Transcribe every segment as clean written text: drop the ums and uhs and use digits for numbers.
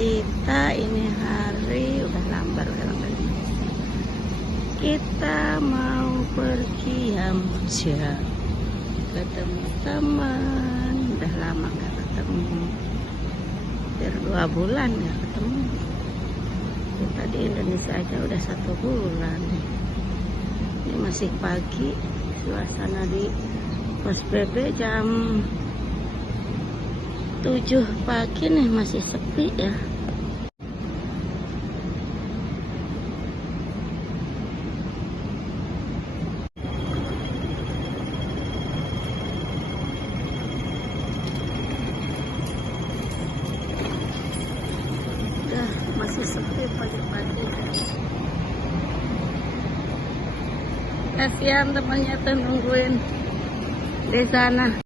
Kita ini hari udah lambat. Kita mau pergi Hamja, ketemu teman. Udah lama gak ketemu, hampir 2 bulan gak ketemu. Kita di Indonesia aja udah 1 bulan. Ini masih pagi, suasana di pos BB jam 7 pagi nih, masih sepi ya. Masih sepi pagi-pagi. Kasihan temannya tuh nungguin di sana.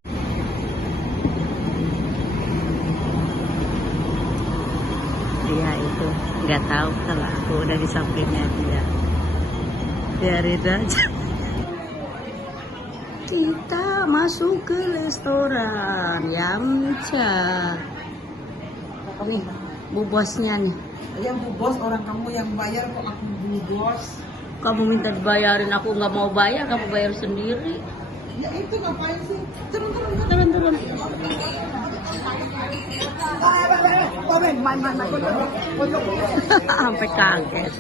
Dia itu nggak tahu kalau aku udah di sampingnya dia. Biarin aja. Kita masuk ke restoran Yamcha. Nih, bu bosnya nih. Yang bu bos, orang kamu yang bayar kok aku bu bos. Kamu minta dibayarin, aku nggak mau bayar, kamu bayar sendiri. Ya itu ngapain sih? Turun. Main. Sampai kaget.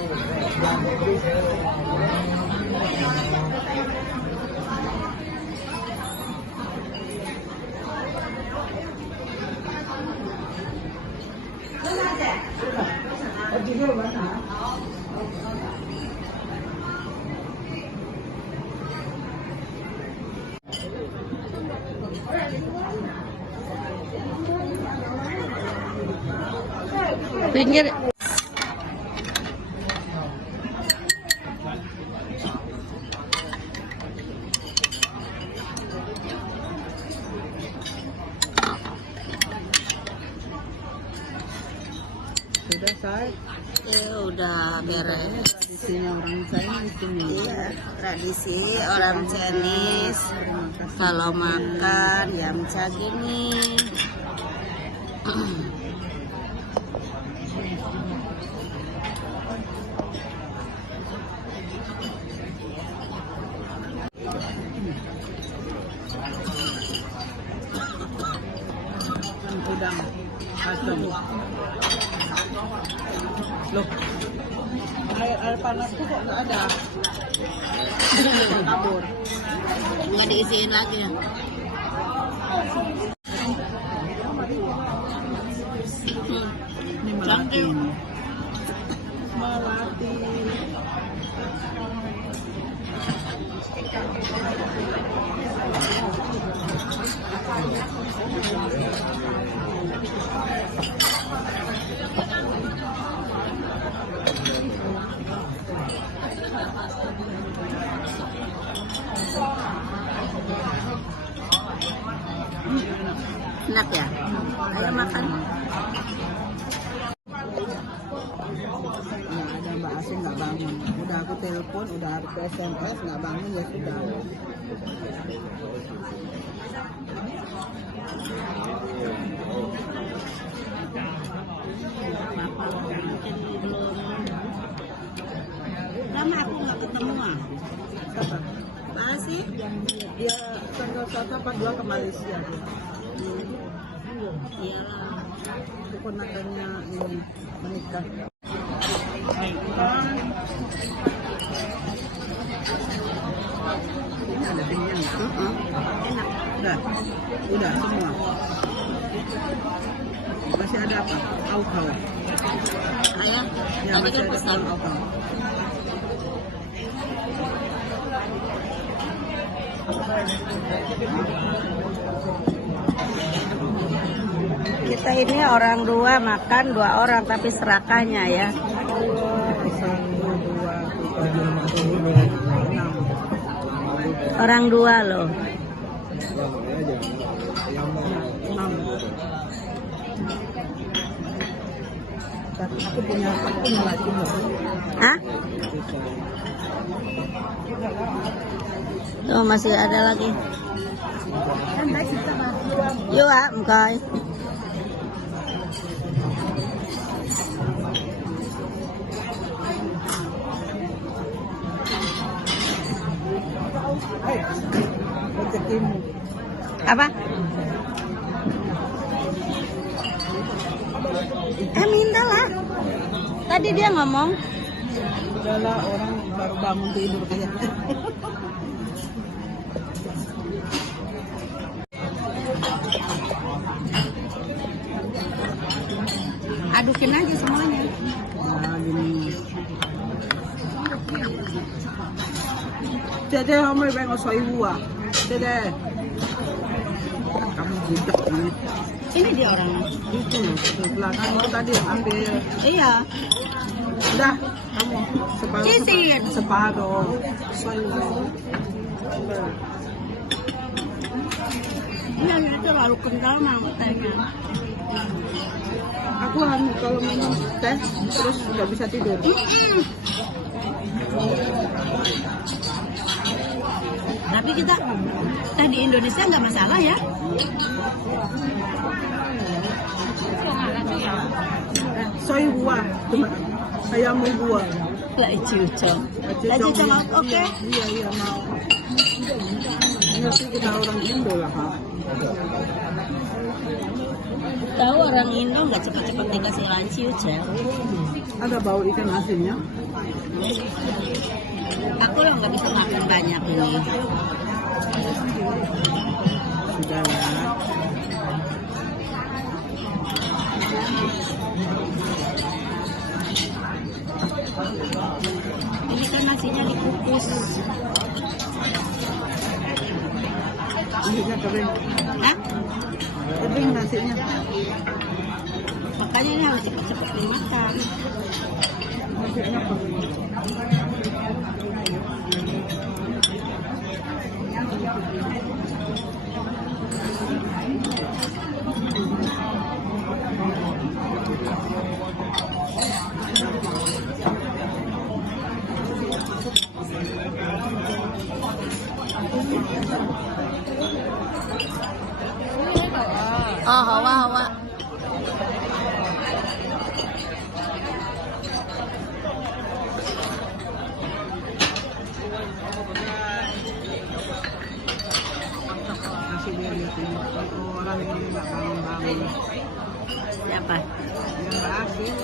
Pinggir. Sudah saya. Udah beres. Tradisinya orang Chinese ini. Iya, tradisi orang Chinese. Kalau makan Yamcha gini. Udang asam. Loh, air panasku kok nggak ada? Kabur. Nggak diisiin lagi ya? Ini melati. Enak ya? Ayo makan. Ya, ada Mbak Asing nggak bangun. Udah aku telepon, udah aku SMS nggak bangun, ya sudah. Lama aku nggak ketemu ah. Siapa? Masih? Dia tanggal 1/2 ke Malaysia. Iyalah. Keponakannya ini menikah. Ini ada pinggan ya? Enak. Udah semua. Masih ada apa? Au-au. Ayah, Ya, tadi masih kan ada pesan. au-au. Kita ini orang 2 makan 2 orang, tapi serakahnya ya. 1, 2, 3, 4, 5, 6. Orang 2 loh. 6. Aku punya lagi loh. Hah? Tuh masih ada lagi. Yuk ah, mukay. Apa? Mintalah. Tadi dia ngomong. Udahlah, orang baru bangun tidur kayaknya. Adukin aja semuanya. Nah, gini. Dede, kamu pengen soy buah. Dede. Kamu budak ini. Ini dia orangnya. Itu loh, di belakang itu tadi ambil. Iya. Udah, kamu separuh. Sisir. Separuh. Soy buah. Iya, itu terlalu kental mang tehnya. Aku kalau minum teh terus nggak bisa tidur. Tapi kita teh di Indonesia nggak masalah ya. Soy buah, cuma ayam buah. Lah ciucong. Lah ciucong oke. Iya mau. Ngerti kita orang Indo lah Kak. Tahu orang Indo nggak cepat-cepat dikasih lanciu cel. Ada bau ikan asinnya. Aku lah nggak bisa makan banyak ini. Sudahlah. Ini kan nasinya dikukus. Nasinya kering. Hah? Kering nasinya. Makanya ini harus cepat-cepat dimakan. Nasinya kering. Oh, hawa. Nasi dia liatin orang ini nggak bangun-bangun. Siapa? Yang nggak asing.